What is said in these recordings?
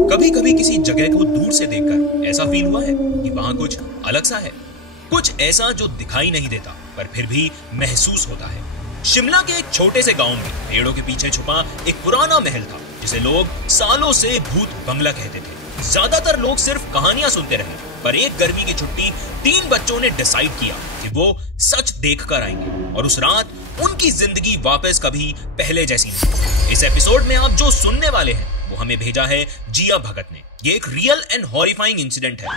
कभी कभी किसी जगह को दूर से देखकर ऐसा फील हुआ है कि वहां कुछ अलग सा है, कुछ ऐसा जो दिखाई नहीं देता पर फिर भी महसूस होता है। शिमला के एक छोटे से गांव में पेड़ों के पीछे छुपा एक पुराना महल था जिसे लोग सालों से भूत बंगला कहते थे। ज्यादातर लोग सिर्फ कहानियां सुनते रहे, पर एक गर्मी की छुट्टी 3 बच्चों ने डिसाइड किया कि वो सच देख कर आएंगे और उस रात उनकी जिंदगी वापस कभी पहले जैसी नहीं। इस एपिसोड में आप जो सुनने वाले हैं वो हमें भेजा है जिया भगत ने। ये एक रियल एंड हॉरिफाइंग इंसिडेंट है।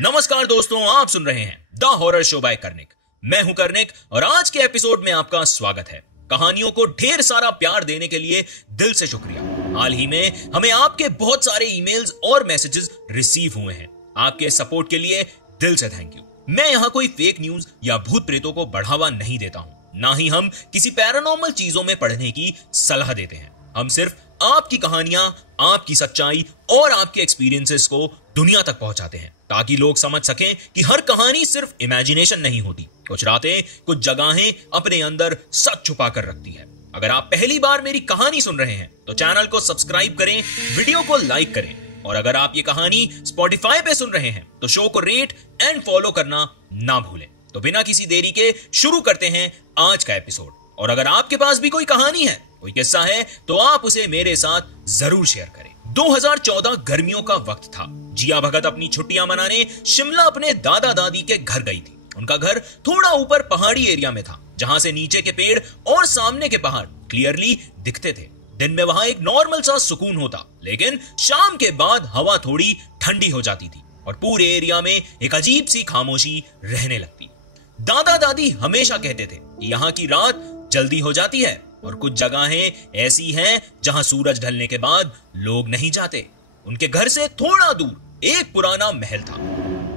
नमस्कार दोस्तों, आप सुन रहे हैं the horror show by Karnik. मैं हूं कर्णिक और आज के एपिसोड में आपका स्वागत है। कहानियों को ढेर सारा प्यार देने के लिए दिल से शुक्रिया। हाल ही में हमें आपके बहुत सारे ईमेल्स और मैसेजेस रिसीव हुए हैं। आपके सपोर्ट के लिए दिल से थैंक यू। मैं यहाँ कोई फेक न्यूज या भूत प्रेतों को बढ़ावा नहीं देता हूँ, ना ही हम किसी पैरानॉर्मल चीजों में पढ़ने की सलाह देते हैं। हम सिर्फ आपकी कहानियां, आपकी सच्चाई और आपके एक्सपीरियंसेस को दुनिया तक पहुंचाते हैं ताकि लोग समझ सकें कि हर कहानी सिर्फ इमेजिनेशन नहीं होती। कुछ रातें, कुछ जगहें अपने अंदर सच छुपा कर रखती है। अगर आप पहली बार मेरी कहानी सुन रहे हैं तो चैनल को सब्सक्राइब करें, वीडियो को लाइक करें और अगर आप ये कहानी स्पॉटिफाई पे सुन रहे हैं तो शो को रेट एंड फॉलो करना ना भूलें। तो बिना किसी देरी के शुरू करते हैं आज का एपिसोड। और अगर आपके पास भी कोई कहानी है, कोई किस्सा है, तो आप उसे मेरे साथ जरूर शेयर करें। 2014 गर्मियों का वक्त था। जिया भगत अपनी छुट्टियां मनाने शिमला अपने दादा दादी के घर गई थी। उनका घर थोड़ा ऊपर पहाड़ी एरिया में था, जहां से नीचे के पेड़ और सामने के पहाड़ क्लियरली दिखते थे। दिन में वहां एक नॉर्मल सा सुकून होता, लेकिन शाम के बाद हवा थोड़ी ठंडी हो जाती थी और पूरे एरिया में एक अजीब सी खामोशी रहने लगती। दादा दादी हमेशा कहते थे कि यहाँ की रात जल्दी हो जाती है और कुछ जगहें ऐसी हैं जहां सूरज ढलने के बाद लोग नहीं जाते। उनके घर से थोड़ा दूर एक पुराना महल था।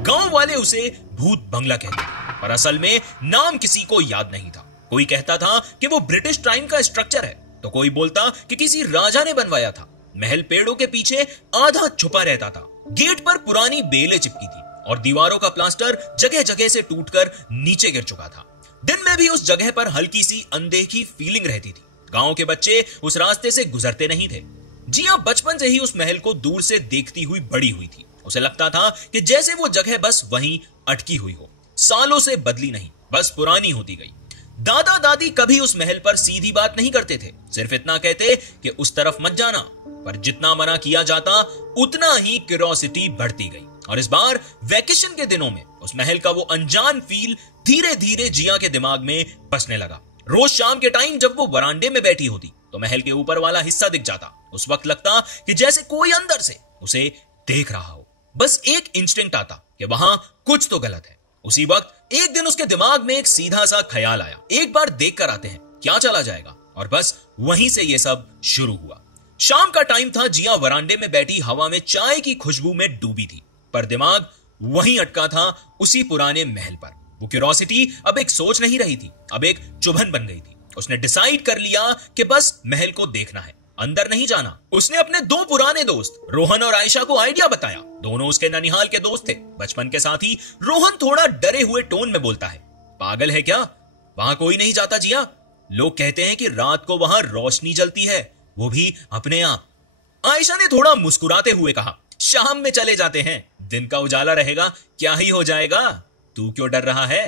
गांव वाले उसे भूत बंगला कहते थे, पर असल में नाम किसी को याद नहीं था। कोई कहता था कि वो ब्रिटिश टाइम का स्ट्रक्चर है, तो कोई बोलता कि किसी राजा ने बनवाया था। महल पेड़ों के पीछे आधा छुपा रहता था। गेट पर पुरानी बेलें चिपकी थी और दीवारों का प्लास्टर जगह जगह से टूटकर नीचे गिर चुका था। दिन में भी उस जगह पर हल्की सी अनदेखी फीलिंग रहती थी। गांव के बच्चे उस रास्ते से गुजरते नहीं थे। जिया बचपन से ही उस महल को दूर से देखती हुई बड़ी हुई थी। उसे लगता था कि जैसे वो जगह बस वहीं अटकी हुई हो, सालों से बदली नहीं, बस पुरानी होती गई। दादा दादी कभी उस महल पर सीधी बात नहीं करते थे, सिर्फ इतना कहते कि उस तरफ मत जाना। पर जितना मना किया जाता उतना ही क्यूरियोसिटी बढ़ती गई। और इस बार वैकेशन के दिनों में उस महल का वो अनजान फील धीरे धीरे जिया के दिमाग में बसने लगा। रोज शाम के टाइम जब वो वरांडे में बैठी होती तो महल के ऊपर वाला हिस्सा दिख जाता। उस वक्त लगता कि जैसे कोई अंदर से उसे देख रहा हो। बस एक इंस्टिंक्ट आता कि वहां कुछ तो गलत है। उसी वक्त एक दिन उसके दिमाग में एक सीधा सा ख्याल आया, एक बार देख कर आते हैं, क्या चला जाएगा। और बस वहीं से ये सब शुरू हुआ। शाम का टाइम था। जिया वरांडे में बैठी हवा में चाय की खुशबू में डूबी थी, पर दिमाग वहीं अटका था उसी पुराने महल पर। वो क्यूरियोसिटी अब एक सोच नहीं रही थी, अब एक चुभन बन गई थी। उसने डिसाइड कर लिया कि बस महल को देखना है, अंदर नहीं जाना। उसने अपने 2 पुराने दोस्त रोहन और आयशा को आइडिया बताया। दोनों उसके ननिहाल के दोस्त थे, बचपन के साथी। रोहन थोड़ा डरे हुए टोन में बोलता है, पागल है क्या, वहां कोई नहीं जाता जिया। लोग कहते हैं कि रात को वहां रोशनी जलती है, वो भी अपने आप। आयशा ने थोड़ा मुस्कुराते हुए कहा, शाम में चले जाते हैं, दिन का उजाला रहेगा, क्या ही हो जाएगा, तू क्यों डर रहा है।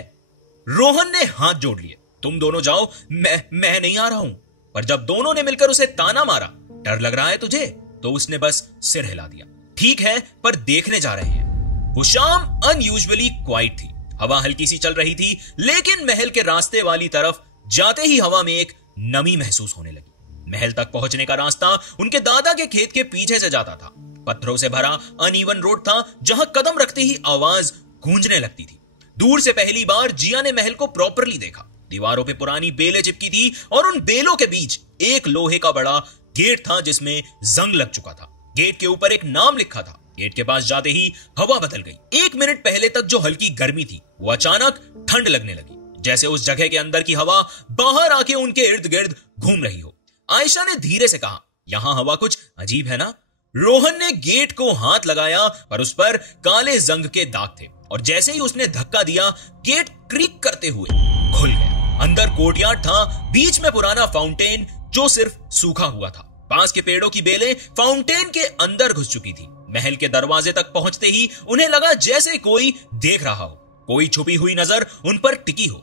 रोहन ने हाथ जोड़ लिए, तुम दोनों जाओ, मैं नहीं आ रहा हूं। पर जब दोनों ने मिलकर उसे ताना मारा, डर लग रहा है तुझे, तो उसने बस सिर हिला दिया। ठीक है, पर देखने जा रहे हैं। वो शाम अनयूजुअली क्वाइट थी। हवा हल्की सी चल रही थी, लेकिन महल के रास्ते वाली तरफ जाते ही हवा में एक नमी महसूस होने लगी। महल तक पहुंचने का रास्ता उनके दादा के खेत के पीछे से जाता था। पत्थरों से भरा अनइवन रोड था, जहां कदम रखते ही आवाज गूंजने लगती थी। दूर से पहली बार जिया ने महल को प्रॉपरली देखा। दीवारों पे पुरानी बेलें चिपकी थी और उन बेलों के बीच एक लोहे का बड़ा गेट था जिसमें जंग लग चुका था। गेट के ऊपर एक नाम लिखा था। गेट के पास जाते ही हवा बदल गई। 1 मिनट पहले तक जो हल्की गर्मी थी वो अचानक ठंड लगने लगी, जैसे उस जगह के अंदर की हवा बाहर आके उनके इर्द गिर्द घूम रही हो। आयशा ने धीरे से कहा, यहां हवा कुछ अजीब है ना। रोहन ने गेट को हाथ लगाया, पर उस पर काले जंग के दाग थे और जैसे ही उसने धक्का दिया, गेट क्रीक करते हुए खुल गया। अंदर कोर्टयार्ड था, बीच में पुराना फाउंटेन जो सिर्फ सूखा हुआ था। पास के पेड़ों की बेलें फाउंटेन के अंदर घुस चुकी थी। महल के दरवाजे तक पहुंचते ही उन्हें लगा जैसे कोई देख रहा हो, कोई छुपी हुई नजर उन पर टिकी हो।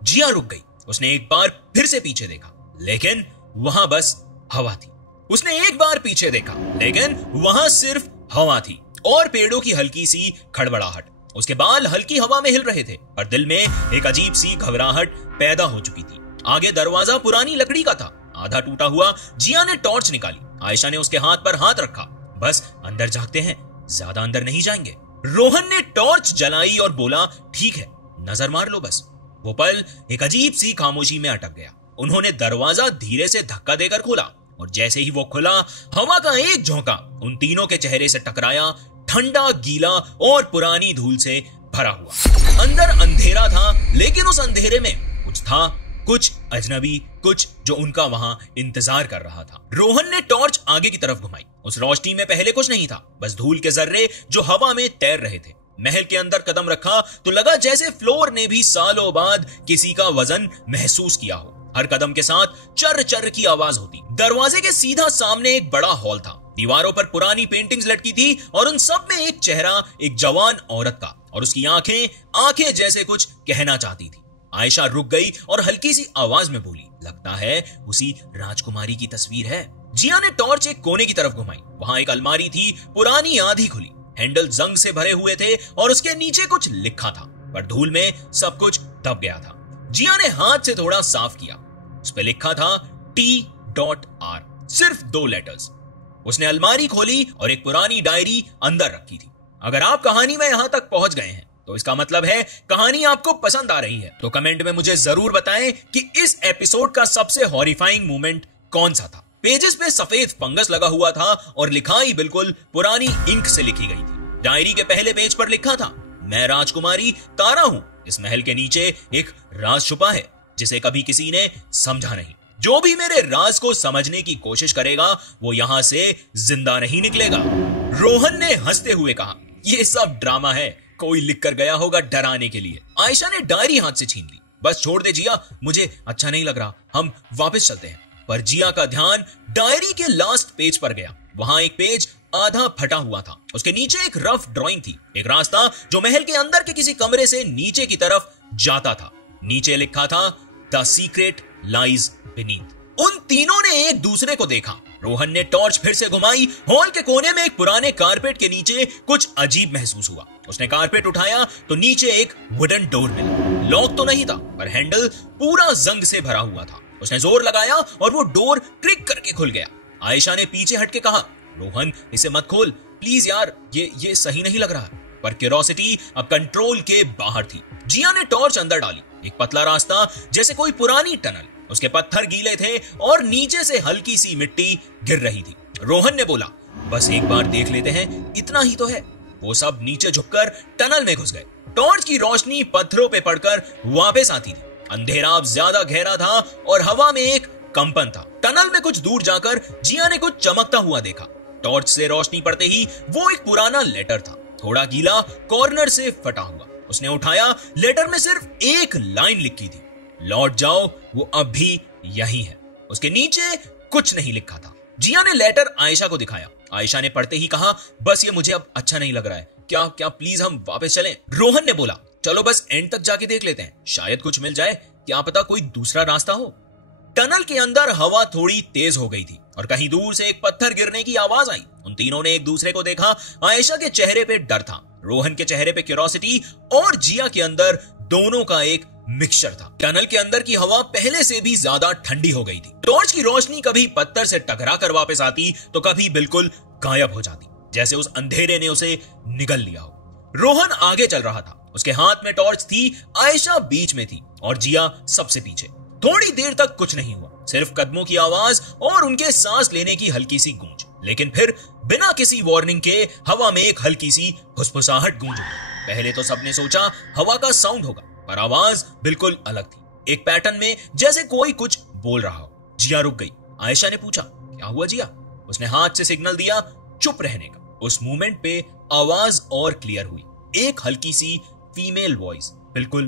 जिया रुक गई। उसने एक बार फिर से पीछे देखा, लेकिन वहां बस हवा थी। उसने एक बार पीछे देखा, लेकिन वहां सिर्फ हवा थी और पेड़ों की हल्की सी खड़बड़ाहट। उसके बाल हल्की हवा में हिल रहे थे, पर दिल में एक अजीब सी घबराहट पैदा हो चुकी थी। आगे दरवाजा पुरानी लकड़ी का था, आधा टूटा हुआ। जिया ने टॉर्च निकाली। आयशा ने उसके हाथ पर हाथ रखा। बस अंदर झांकते हैं, ज्यादा अंदर नहीं जाएंगे। रोहन ने टॉर्च जलाई और बोला, ठीक है, नजर मार लो बस। वो पल एक अजीब सी खामोशी में अटक गया। उन्होंने दरवाजा धीरे से धक्का देकर खोला और जैसे ही वो खुला, हवा का एक झोंका उन तीनों के चेहरे से टकराया, ठंडा, गीला और पुरानी धूल से भरा हुआ। अंदर अंधेरा था, लेकिन उस अंधेरे में कुछ था, कुछ अजनबी, कुछ जो उनका वहां इंतजार कर रहा था। रोहन ने टॉर्च आगे की तरफ घुमाई। उस रोशनी में पहले कुछ नहीं था, बस धूल के जर्रे जो हवा में तैर रहे थे। महल के अंदर कदम रखा तो लगा जैसे फ्लोर ने भी सालों बाद किसी का वजन महसूस किया हो। हर कदम के साथ चर चर की आवाज होती। दरवाजे के सीधा सामने एक बड़ा हॉल था। दीवारों पर पुरानी पेंटिंग्स लटकी थी और उन सब में एक चेहरा, एक जवान औरत का, और उसकी आंखें जैसे कुछ कहना चाहती थी। आयशा रुक गई और हल्की सी आवाज में बोली, लगता है उसी राजकुमारी की तस्वीर है। जिया ने टॉर्च एक कोने की तरफ घुमाई। वहां एक अलमारी थी, पुरानी, आधी खुली। हैंडल जंग से भरे हुए थे और उसके नीचे कुछ लिखा था, पर धूल में सब कुछ दब गया था। जिया ने हाथ से थोड़ा साफ किया। उस पे लिखा था T.R, सिर्फ 2 लेटर्स। उसने अलमारी खोली और एक पुरानी डायरी अंदर रखी थी। अगर आप कहानी में यहां तक पहुंच गए हैं तो इसका मतलब है कहानी आपको पसंद आ रही है। तो कमेंट में मुझे जरूर बताएं कि इस एपिसोड का सबसे हॉरिफाइंग मोमेंट कौन सा था। पेजेस पे सफेद फंगस लगा हुआ था और लिखाई बिल्कुल पुरानी इंक से लिखी गई थी। डायरी के पहले पेज पर लिखा था, मैं राजकुमारी तारा हूं। इस महल के नीचे एक राज छुपा है जिसे कभी किसी ने समझा नहीं। जो भी मेरे राज को समझने की कोशिश करेगा वो यहां से जिंदा नहीं निकलेगा। रोहन ने हंसते हुए कहा, यह सब ड्रामा है, कोई लिख कर गया होगा डराने के लिए। आयशा ने डायरी हाथ से छीन ली। बस छोड़ दे जिया, मुझे अच्छा नहीं लग रहा, हम वापस चलते हैं। पर जिया का ध्यान डायरी के लास्ट पेज पर गया। वहां एक पेज आधा फटा हुआ था। उसके नीचे एक रफ ड्राइंग थी, एक रास्ता जो महल के अंदर के किसी कमरे से नीचे की तरफ जाता था। नीचे लिखा था, द सीक्रेट लाइज बीनीथ। उन तीनों ने एक दूसरे को देखा। रोहन ने टॉर्च फिर से घुमाई। हॉल के कोने में एक पुराने कारपेट के नीचे कुछ अजीब महसूस हुआ। उसने कारपेट उठाया तो नीचे एक वुडन डोर मिला। लॉक तो नहीं था, पर हैंडल पूरा जंग से भरा हुआ था। उसने जोर लगाया और वो डोर क्लिक करके खुल गया। आयशा ने पीछे हटके कहा, रोहन इसे मत खोल प्लीज यार, ये सही नहीं लग रहा। पर क्यूरोसिटी अब कंट्रोल के बाहर थी। जिया ने टॉर्च अंदर डाली। एक पतला रास्ता, जैसे कोई पुरानी टनल। उसके पत्थर गीले थे और नीचे से हल्की सी मिट्टी गिर रही थी। रोहन ने बोला, बस एक बार देख लेते हैं, इतना ही तो है। वो सब नीचे झुककर टनल में घुस गए। टॉर्च की रोशनी पत्थरों पे पड़कर वापस आती थी। अंधेरा अब ज्यादा गहरा था और हवा में एक कंपन था। टनल में कुछ दूर जाकर जिया ने कुछ चमकता हुआ देखा। टॉर्च से रोशनी पड़ते ही वो एक पुराना लेटर था, थोड़ा गीला, कॉर्नर से फटा हुआ। उसने उठाया। लेटर में सिर्फ एक लाइन लिखी थी, लौट जाओ, वो अब भी यही है। उसके नीचे कुछ नहीं लिखा था। जिया ने लेटर आयशा को दिखाया। आयशा ने पढ़ते ही कहा, बस ये मुझे अब अच्छा नहीं लग रहा है, क्या प्लीज हम वापस चलें। रोहन ने बोला, चलो बस एंड तक जाके देख लेते हैं, शायद कुछ मिल जाए, क्या पता कोई दूसरा रास्ता हो। टनल के अंदर हवा थोड़ी तेज हो गई थी और कहीं दूर से एक पत्थर गिरने की आवाज आई। उन तीनों ने एक दूसरे को देखा। आयशा के चेहरे पे डर था, रोहन के चेहरे पे क्यूरोसिटी और जिया के अंदर दोनों का एक मिक्सचर था। टनल के अंदर की हवा पहले से भी ज्यादा ठंडी हो गई थी। टॉर्च की रोशनी कभी पत्थर से टकरा कर वापस आती तो कभी बिल्कुल गायब हो जाती, जैसे उस अंधेरे ने उसे निगल लिया हो। रोहन आगे चल रहा था। उसके हाथ में टॉर्च थी। आयशा बीच में थी और जिया सबसे पीछे। थोड़ी देर तक कुछ नहीं हुआ, सिर्फ कदमों की आवाज और उनके सांस लेने की हल्की सी गूंज। लेकिन फिर बिना किसी वार्निंग के हवा में एक हल्की सी फुसफुसाहट गूंज उठी। पहले तो सबने सोचा हवा का साउंड होगा, पर आवाज बिल्कुल अलग थी, एक पैटर्न में, जैसे कोई कुछ बोल रहा हो। जिया रुक गई। आयशा ने पूछा, क्या हुआ जिया? उसने हाथ से सिग्नल दिया चुप रहने का। उस मोमेंट पे आवाज और क्लियर हुई, एक हल्की सी फीमेल वॉइस, बिल्कुल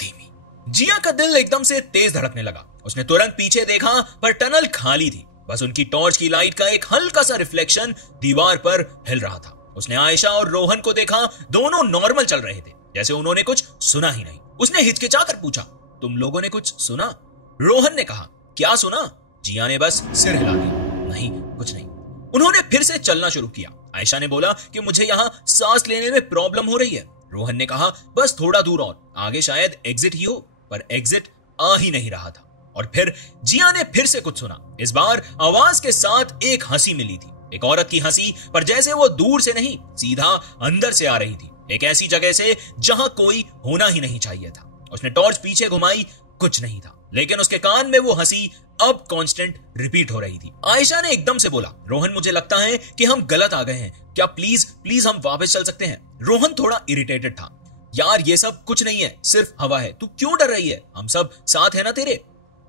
धीमी। जिया का दिल एकदम से तेज धड़कने लगा। उसने तुरंत पीछे देखा, पर टनल खाली थी। बस उनकी टॉर्च की लाइट का एक हल्का सा रिफ्लेक्शन दीवार पर हिल रहा था। उसने आयशा और रोहन को देखा, दोनों नॉर्मल चल रहे थे, जैसे उन्होंने कुछ सुना ही नहीं। उसने हिचकिचाकर पूछा, तुम लोगों ने कुछ सुना? रोहन ने कहा, क्या सुना? जिया ने बस सिर हिला दिया, नहीं कुछ नहीं। उन्होंने फिर से चलना शुरू किया। आयशा ने बोला कि मुझे यहाँ सांस लेने में प्रॉब्लम हो रही है। रोहन ने कहा, बस थोड़ा दूर और आगे शायद एग्जिट ही हो, पर एग्जिट आ ही नहीं रहा था। और फिर जिया ने फिर से कुछ सुना। इस बार आवाज के साथ एक हंसी मिली थी, एक औरत की हंसी, पर जैसे वो दूर से नहीं, सीधा अंदर से आ रही थी, एक ऐसी जगह से जहां कोई होना ही नहीं चाहिए था। उसने टॉर्च पीछे घुमाई, कुछ नहीं था, लेकिन उसके कान में वो हंसी अब कांस्टेंट रिपीट हो रही थी। आयशा ने एकदम से बोला, रोहन मुझे लगता है कि हम गलत आ गए हैं, क्या प्लीज प्लीज हम वापस चल सकते हैं? रोहन थोड़ा इरिटेटेड था, यार ये सब कुछ नहीं है, सिर्फ हवा है, तू क्यों डर रही है? हम सब साथ है ना तेरे।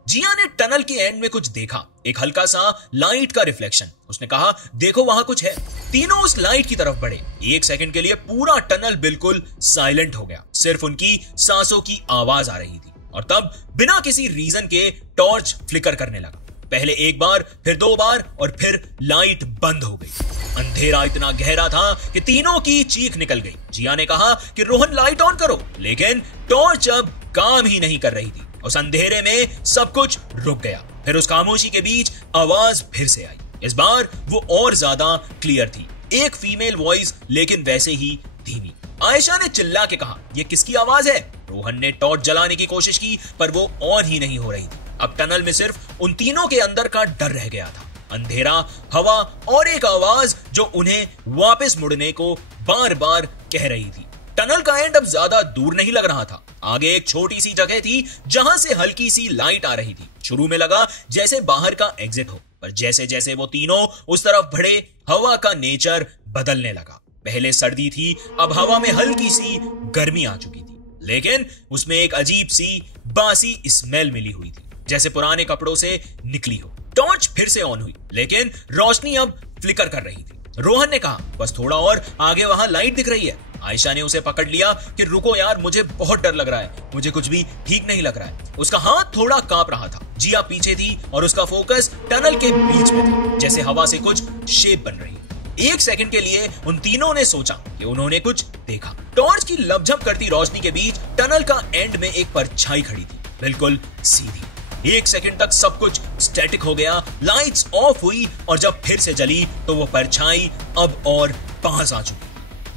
जिया ने टनल के एंड में कुछ देखा, एक हल्का सा लाइट का रिफ्लेक्शन। उसने कहा, देखो वहां कुछ है। तीनों उस लाइट की तरफ बढ़े। एक सेकंड के लिए पूरा टनल बिल्कुल साइलेंट हो गया, सिर्फ उनकी सांसों की आवाज आ रही थी। और तब बिना किसी रीजन के टॉर्च फ्लिकर करने लगा, पहले एक बार, फिर 2 बार, और फिर लाइट बंद हो गई। अंधेरा इतना गहरा था कि तीनों की चीख निकल गई। जिया ने कहा कि रोहन लाइट ऑन करो, लेकिन टॉर्च अब काम ही नहीं कर रही थी। उस अंधेरे में सब कुछ रुक गया। फिर उस खामोशी के बीच आवाज फिर से आई। इस बार वो और ज्यादा क्लियर थी, एक फीमेल वॉइस, लेकिन वैसे ही धीमी। आयशा ने चिल्ला के कहा, ये किसकी आवाज है? रोहन ने टॉर्च जलाने की कोशिश की, पर वो ऑन ही नहीं हो रही थी। अब टनल में सिर्फ उन तीनों के अंदर का डर रह गया था, अंधेरा, हवा और एक आवाज जो उन्हें वापस मुड़ने को बार बार कह रही थी। टनल का एंड अब ज्यादा दूर नहीं लग रहा था। आगे एक छोटी सी जगह थी जहां से हल्की सी लाइट आ रही थी। शुरू में लगा जैसे बाहर का एग्जिट हो, पर जैसे जैसे वो तीनों उस तरफ बढ़े, हवा का नेचर बदलने लगा। पहले सर्दी थी, अब हवा में हल्की सी गर्मी आ चुकी थी, लेकिन उसमें एक अजीब सी बासी स्मेल मिली हुई थी, जैसे पुराने कपड़ों से निकली हो। टॉर्च फिर से ऑन हुई, लेकिन रोशनी अब फ्लिकर कर रही थी। रोहन ने कहा, बस थोड़ा और आगे वहां लाइट दिख रही है। आयशा ने उसे पकड़ लिया कि रुको यार, मुझे बहुत डर लग रहा है, मुझे कुछ भी ठीक नहीं लग रहा है। उसका हाथ थोड़ा कांप रहा था। जिया पीछे थी और उसका फोकस टनल के बीच में था, जैसे हवा से कुछ शेप बन रही है। एक सेकंड के लिए उन तीनों ने सोचा कि उन्होंने कुछ देखा। टॉर्च की लपझप करती रोशनी के बीच टनल का एंड में एक परछाई खड़ी थी, बिल्कुल सीधी। एक सेकंड तक सब कुछ स्टैटिक हो गया, लाइट्स ऑफ हुई, और जब फिर से जली तो वो परछाई अब और पास आ चुकी।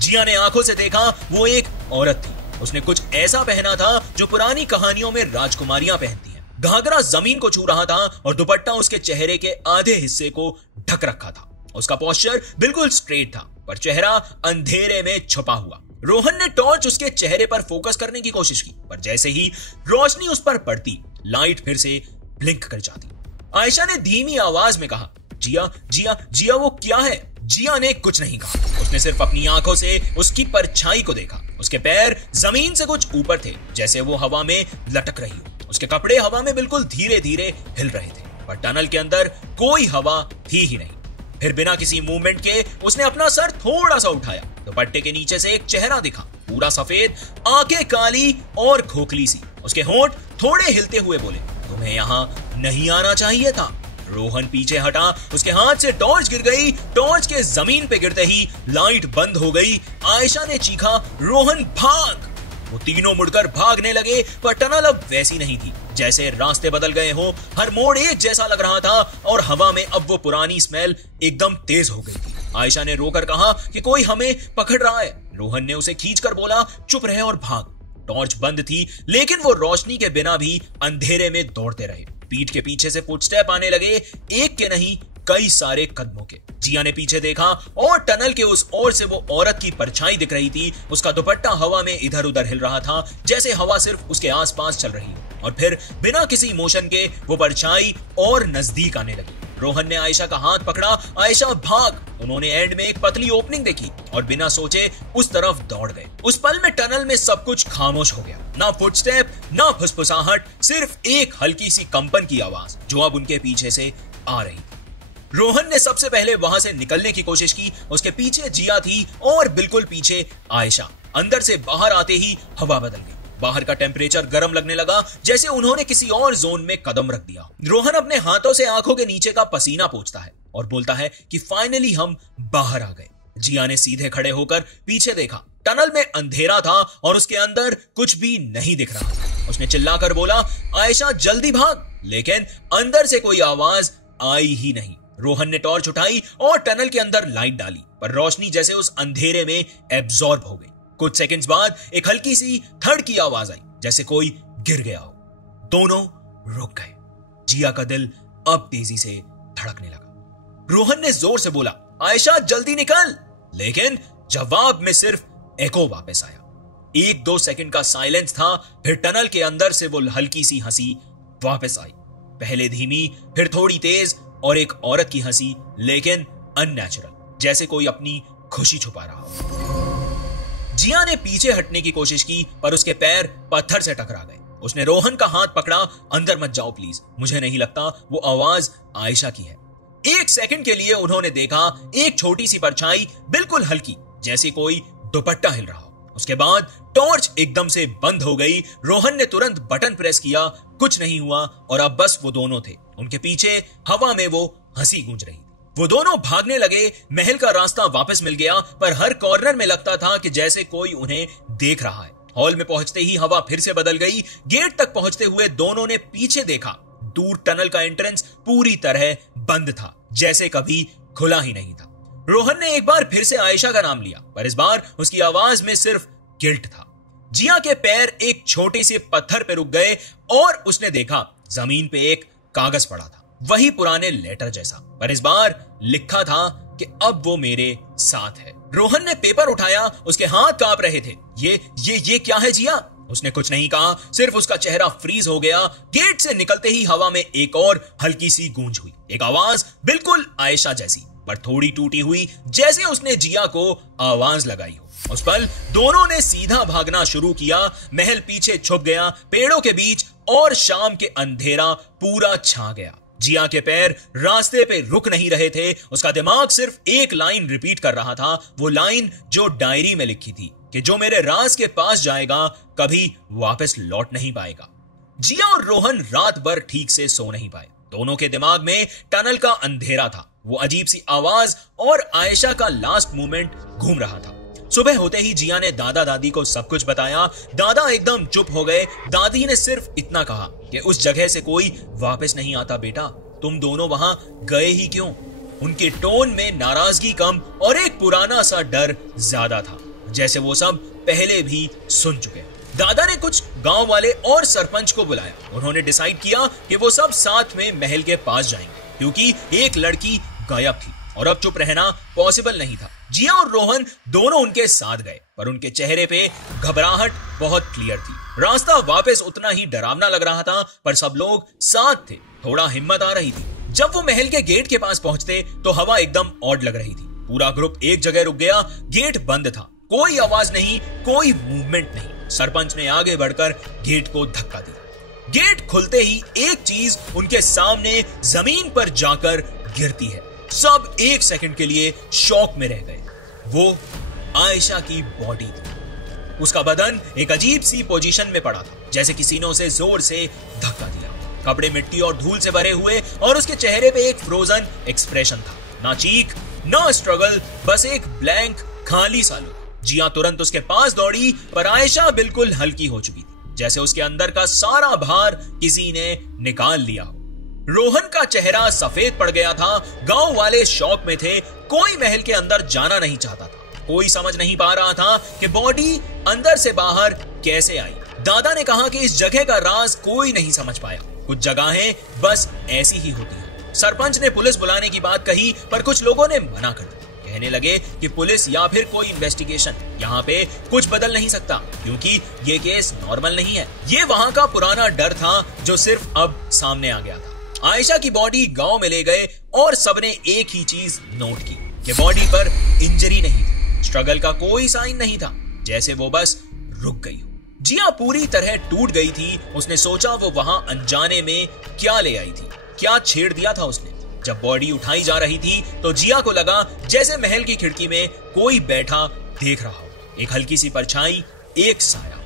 जिया ने आंखों से देखा, वो एक औरत थी। उसने कुछ ऐसा पहना था जो पुरानी कहानियों में राजकुमारियां पहनती हैं। घाघरा जमीन को छू रहा था और दुपट्टा उसके चेहरे के आधे हिस्से को ढक रखा था। उसका पोस्चर बिल्कुल स्ट्रेट था, पर चेहरा अंधेरे में छुपा हुआ। रोहन ने टॉर्च उसके चेहरे पर फोकस करने की कोशिश की, पर जैसे ही रोशनी उस पर पड़ती, लाइट फिर से ब्लिंक कर जाती। आयशा ने धीमी आवाज में कहा, जिया जिया जिया, वो क्या है? जिया ने कुछ नहीं कहा। उसने सिर्फ अपनी आंखों से उसकी परछाई को देखा। उसके पैर जमीन से कुछ ऊपर थे, जैसे वो हवा में लटक रही हो। उसके कपड़े हवा में बिल्कुल धीरे धीरे हिल रहे थे, पर टनल के अंदर कोई हवा थी ही नहीं। फिर बिना किसी मूवमेंट के उसने अपना सर थोड़ा सा उठाया। दुपट्टे के नीचे से एक चेहरा दिखा, पूरा सफेद, आंखें काली और खोखली सी। उसके होंठ थोड़े हिलते हुए बोले, तुम्हें यहाँ नहीं आना चाहिए था। रोहन पीछे हटा, उसके हाथ से टॉर्च गिर गई। टॉर्च के जमीन पे गिरते ही लाइट बंद हो गई। आयशा ने चीखा, रोहन भाग! वो तीनों मुड़कर भागने लगे, पर टनल अब वैसी नहीं थी, जैसे रास्ते बदल गए हो। हर मोड़ एक जैसा लग रहा था, और हवा में अब वो पुरानी स्मेल एकदम तेज हो गई थी। आयशा ने रोकर कहा कि कोई हमें पकड़ रहा है। रोहन ने उसे खींचकर बोला, चुप रहे और भाग। टॉर्च बंद थी, लेकिन वो रोशनी के बिना भी अंधेरे में दौड़ते रहे। पीठ के पीछे से फुटस्टेप आने लगे, एक के नहीं कई सारे कदमों के। जिया ने पीछे देखा और टनल के उस ओर से वो औरत की परछाई दिख रही थी। उसका दुपट्टा हवा में इधर उधर हिल रहा था, जैसे हवा सिर्फ उसके आसपास चल रही हो। और फिर बिना किसी मोशन के वो परछाई और नजदीक आने लगी। रोहन ने आयशा का हाथ पकड़ा, आयशा भाग। उन्होंने एंड में एक पतली ओपनिंग देखी और बिना सोचे उस तरफ दौड़ गए। उस पल में टनल में सब कुछ खामोश हो गया, ना फुटस्टेप, ना फुसफुसाहट, सिर्फ एक हल्की सी कंपन की आवाज जो अब उनके पीछे से आ रही थी। रोहन ने सबसे पहले वहां से निकलने की कोशिश की। उसके पीछे जिया थी और बिल्कुल पीछे आयशा। अंदर से बाहर आते ही हवा बदल गई। बाहर का टेम्परेचर गर्म लगने लगा, जैसे उन्होंने किसी और जोन में कदम रख दिया। रोहन अपने हाथों से आंखों के नीचे का पसीना पोंछता है और बोलता है कि फाइनली हम बाहर आ गए। जिया ने सीधे खड़े होकर पीछे देखा। टनल में अंधेरा था और उसके अंदर कुछ भी नहीं दिख रहा। उसने चिल्लाकर बोला, आयशा जल्दी भाग, लेकिन अंदर से कोई आवाज आई ही नहीं। रोहन ने टॉर्च उठाई और टनल के अंदर लाइट डाली, पर रोशनी जैसे उस अंधेरे में एब्जॉर्ब हो गई। कुछ सेकंड्स बाद एक हल्की सी थड़ की आवाज आई, जैसे कोई गिर गया हो। दोनों रुक गए। जिया का दिल अब तेजी से धड़कने लगा। रोहन ने जोर से बोला, आयशा जल्दी निकल, लेकिन जवाब में सिर्फ एको वापस आया। 1-2 सेकंड का साइलेंस था, फिर टनल के अंदर से वो हल्की सी हंसी वापस आई। पहले धीमी, फिर थोड़ी तेज, और एक औरत की हंसी, लेकिन अननेचुरल, जैसे कोई अपनी खुशी छुपा रहा हो। जिया ने पीछे हटने की कोशिश की, पर उसके पैर पत्थर से टकरा गए। उसने रोहन का हाथ पकड़ा, अंदर मत जाओ प्लीज, मुझे नहीं लगता वो आवाज आयशा की है। 1 सेकंड के लिए उन्होंने देखा, एक छोटी सी परछाई, बिल्कुल हल्की, जैसे कोई दुपट्टा हिल रहा हो। उसके बाद टॉर्च एकदम से बंद हो गई। रोहन ने तुरंत बटन प्रेस किया, कुछ नहीं हुआ, और अब बस वो दोनों थे। उनके पीछे हवा में वो हंसी गूंज रही थी। वो दोनों भागने लगे। महल का रास्ता वापस मिल गया, पर हर कॉर्नर में लगता था कि जैसे कोई उन्हें देख रहा है। हॉल में पहुंचते ही हवा फिर से बदल गई। गेट तक पहुंचते हुए दोनों ने पीछे देखा। दूर टनल का एंट्रेंस पूरी तरह बंद था, जैसे कभी खुला ही नहीं था। रोहन ने एक बार फिर से आयशा का नाम लिया, पर इस बार उसकी आवाज में सिर्फ गिल्ट था। जिया के पैर एक छोटे से पत्थर पे रुक गए और उसने देखा जमीन पे एक कागज पड़ा था, वही पुराने लेटर जैसा, पर इस बार लिखा था कि अब वो मेरे साथ है। रोहन ने पेपर उठाया, उसके हाथ कांप रहे थे। ये क्या है जिया? उसने कुछ नहीं कहा, सिर्फ उसका चेहरा फ्रीज हो गया। गेट से निकलते ही हवा में एक और हल्की सी गूंज हुई। एक आवाज बिल्कुल आयशा जैसी, पर थोड़ी टूटी हुई, जैसे उसने जिया को आवाज लगाई हो। उस पल दोनों ने सीधा भागना शुरू किया। महल पीछे छुप गया पेड़ों के बीच, और शाम के अंधेरा पूरा छा गया। जिया के पैर रास्ते पे रुक नहीं रहे थे। उसका दिमाग सिर्फ एक लाइन रिपीट कर रहा था, वो लाइन जो डायरी में लिखी थी कि जो मेरे राज के पास जाएगा कभी वापस लौट नहीं पाएगा। जिया और रोहन रात भर ठीक से सो नहीं पाए। दोनों के दिमाग में टनल का अंधेरा था, वो अजीब सी आवाज और आयशा का लास्ट मूवमेंट घूम रहा था। सुबह होते ही जिया ने दादा दादी को सब कुछ बताया। दादा एकदम चुप हो गए। दादी ने सिर्फ इतना कहा कि उस जगह से कोई वापस नहीं आता बेटा, तुम दोनों वहां गए ही क्यों? उनके टोन में नाराजगी कम और एक पुराना सा डर ज्यादा था, जैसे वो सब पहले भी सुन चुके। दादा ने कुछ गांव वाले और सरपंच को बुलाया। उन्होंने डिसाइड किया कि वो सब साथ में महल के पास जाएंगे, क्योंकि एक लड़की गायब थी और अब चुप रहना पॉसिबल नहीं था। जिया और रोहन दोनों उनके साथ गए, पर उनके चेहरे पे घबराहट बहुत क्लियर थी। रास्ता वापस उतना ही डरावना लग रहा था, पर सब लोग साथ थे, थोड़ा हिम्मत आ रही थी। जब वो महल के गेट के पास पहुंचते तो हवा एकदम ऑड लग रही थी। पूरा ग्रुप एक जगह रुक गया। गेट बंद था, कोई आवाज नहीं, कोई मूवमेंट नहीं। सरपंच ने आगे बढ़कर गेट को धक्का दिया। गेट खुलते ही एक चीज उनके सामने जमीन पर जाकर गिरती है। सब 1 सेकंड के लिए शॉक में रह गए। वो आयशा की बॉडी थी। उसका बदन एक अजीब सी पोजीशन में पड़ा था, जैसे किसी ने उसे जोर से धक्का दिया। कपड़े मिट्टी और धूल से भरे हुए, और उसके चेहरे पे एक फ्रोजन एक्सप्रेशन था। ना चीख, ना स्ट्रगल, बस एक ब्लैंक खाली सा लुक। जिया तुरंत उसके पास दौड़ी, पर आयशा बिल्कुल हल्की हो चुकी थी, जैसे उसके अंदर का सारा भार किसी ने निकाल लिया हो। रोहन का चेहरा सफेद पड़ गया था। गांव वाले शॉक में थे। कोई महल के अंदर जाना नहीं चाहता था। कोई समझ नहीं पा रहा था कि बॉडी अंदर से बाहर कैसे आई। दादा ने कहा कि इस जगह का राज कोई नहीं समझ पाया। कुछ जगहें बस ऐसी ही होती हैं। सरपंच ने पुलिस बुलाने की बात कही, पर कुछ लोगों ने मना कर दिया। कहने लगे कि पुलिस या फिर कोई इन्वेस्टिगेशन, यहाँ पे कुछ बदल नहीं सकता, क्योंकि ये केस नॉर्मल नहीं है। ये वहां का पुराना डर था जो सिर्फ अब सामने आ गया था। आयशा की बॉडी गांव में ले गए और सबने एक ही चीज नोट की कि बॉडी पर इंजरी नहीं थी, स्ट्रगल का कोई साइन नहीं था, जैसे वो बस रुक गई हो। जिया पूरी तरह टूट गई थी। उसने सोचा वो वहां अनजाने में क्या ले आई थी, क्या छेड़ दिया था उसने। जब बॉडी उठाई जा रही थी तो जिया को लगा जैसे महल की खिड़की में कोई बैठा देख रहा हो। एक हल्की सी परछाई, एक साया।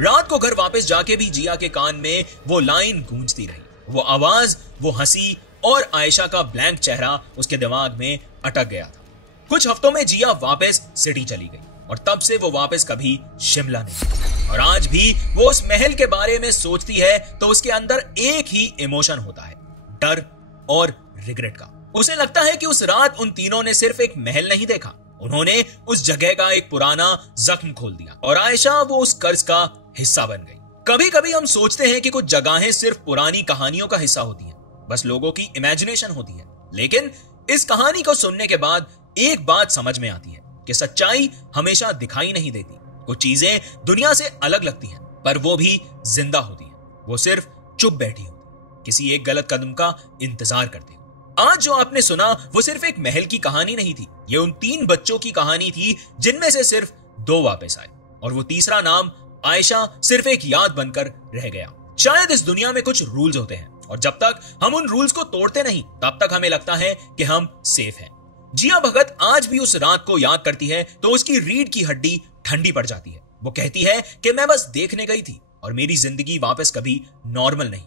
रात को घर वापस जाके भी जिया के कान में वो लाइन गूंजती रही, वो आवाज, वो हंसी और आयशा का ब्लैंक चेहरा उसके दिमाग में अटक गया था। कुछ हफ्तों में जिया वापस सिटी चली गई और तब से वो वापस कभी शिमला नहीं। और आज भी वो उस महल के बारे में सोचती है तो उसके अंदर एक ही इमोशन होता है, डर और रिग्रेट का। उसे लगता है कि उस रात उन तीनों ने सिर्फ एक महल नहीं देखा, उन्होंने उस जगह का एक पुराना जख्म खोल दिया और आयशा वो उस कर्ज का हिस्सा बन गई। कभी कभी हम सोचते हैं कि कुछ जगहें सिर्फ पुरानी कहानियों का हिस्सा होती हैं, बस लोगों की इमेजिनेशन होती है। लेकिन इस कहानी को सुनने के बाद एक बात समझ में आती है कि सच्चाई हमेशा दिखाई नहीं देती। कुछ चीजें दुनिया से अलग लगती हैं, पर वो भी जिंदा होती हैं। वो सिर्फ चुप बैठी होती, किसी एक गलत कदम का इंतजार करती। आज जो आपने सुना वो सिर्फ एक महल की कहानी नहीं थी, ये उन 3 बच्चों की कहानी थी जिनमें से सिर्फ 2 वापस आए और वो तीसरा नाम आयशा सिर्फ एक याद बनकर रह गया। शायद इस दुनिया में कुछ रूल्स होते हैं और जब तक हम उन रूल्स को तोड़ते नहीं तब तक हमें लगता है कि हम सेफ हैं। जिया भगत आज भी उस रात को याद करती है तो उसकी रीढ़ की हड्डी ठंडी पड़ जाती है। वो कहती है कि मैं बस देखने गई थी और मेरी जिंदगी वापस कभी नॉर्मल नहीं।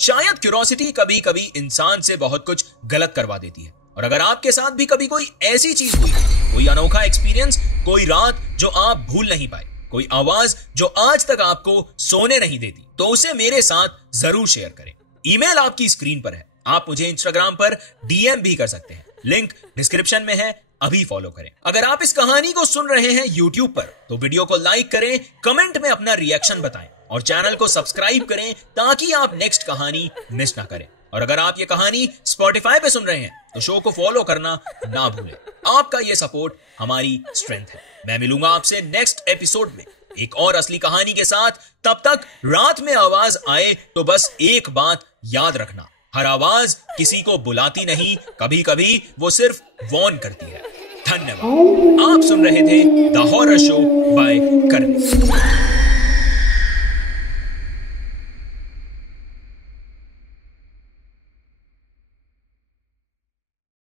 शायद क्यूरोसिटी कभी कभी इंसान से बहुत कुछ गलत करवा देती है और अगर आपके साथ भी कभी कोई ऐसी चीज हुई, कोई अनोखा एक्सपीरियंस, कोई रात जो आप भूल नहीं पाए, कोई आवाज जो आज तक आपको सोने नहीं देती, तो उसे मेरे साथ जरूर शेयर करें। ईमेल आपकी स्क्रीन पर है, आप मुझे इंस्टाग्राम पर डीएम भी कर सकते हैं, लिंक डिस्क्रिप्शन में है, अभी फॉलो करें। अगर आप इस कहानी को सुन रहे हैं यूट्यूब पर तो वीडियो को लाइक करें, कमेंट में अपना रिएक्शन बताएं और चैनल को सब्सक्राइब करें ताकि आप नेक्स्ट कहानी मिस ना करें। और अगर आप ये कहानी स्पॉटिफाई पे सुन रहे हैं तो शो को फॉलो करना ना भूलें। आपका ये सपोर्ट हमारी स्ट्रेंथ है। मैं मिलूंगा आपसे नेक्स्ट एपिसोड में एक और असली कहानी के साथ। तब तक रात में आवाज आए तो बस एक बात याद रखना, हर आवाज किसी को बुलाती नहीं, कभी कभी वो सिर्फ वॉर्न करती है। धन्यवाद। आप सुन रहे थे द हॉरर शो बाय करनी।